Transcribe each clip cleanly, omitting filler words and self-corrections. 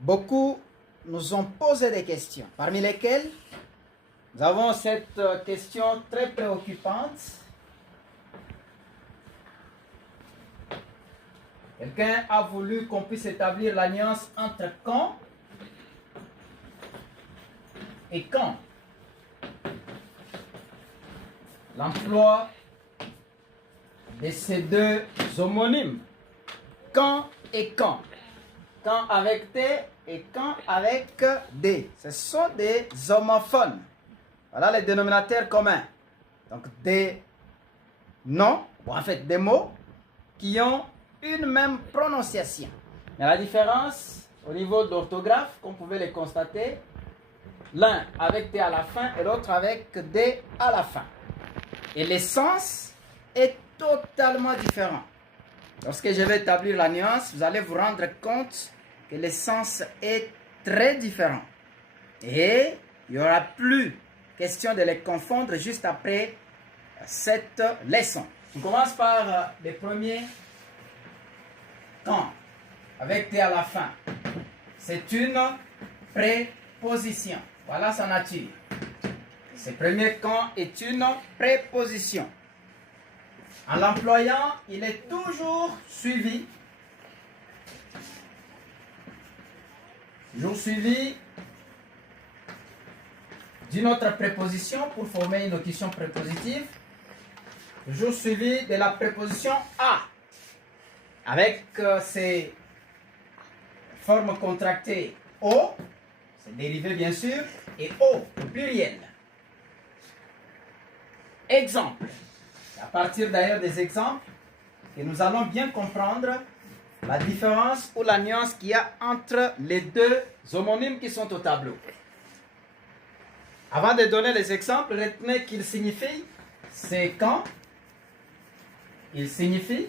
Beaucoup nous ont posé des questions, parmi lesquelles nous avons cette question très préoccupante. Quelqu'un a voulu qu'on puisse établir l'alliance entre quand et quand. L'emploi de ces deux homonymes, quand et quand. Quand avec T et quand avec D. Ce sont des homophones. Voilà les dénominateurs communs. Donc des noms, ou en fait des mots qui ont une même prononciation. Mais la différence au niveau d'orthographe, comme vous pouvez le constater, l'un avec T à la fin et l'autre avec D à la fin. Et le sens est totalement différent. Lorsque je vais établir la nuance, vous allez vous rendre compte que le sens est très différent. Et il n'y aura plus question de les confondre juste après cette leçon. On commence par le premier quand, avec T à la fin. C'est une préposition. Voilà sa nature. Ce premier quand est une préposition. En l'employant, il est toujours suivi d'une autre préposition pour former une locution prépositive, toujours suivi de la préposition à, avec ses formes contractées o, c'est dérivé bien sûr, et o, au pluriel. Exemple. À partir d'ailleurs des exemples, que nous allons bien comprendre la différence ou la nuance qu'il y a entre les deux homonymes qui sont au tableau. Avant de donner les exemples, retenez qu'il signifie c'est quand, il signifie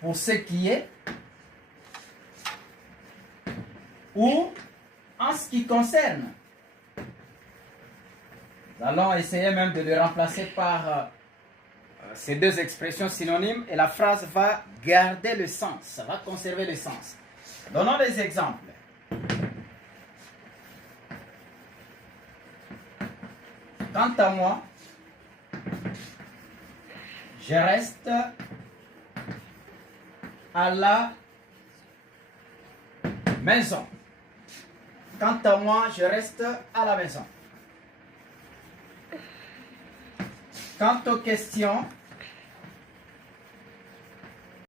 pour ce qui est, ou en ce qui concerne. Nous allons essayer même de le remplacer par ces deux expressions synonymes et la phrase va garder le sens, ça va conserver le sens. Donnons des exemples. Quant à moi, je reste à la maison. Quant à moi, je reste à la maison. Quant aux questions,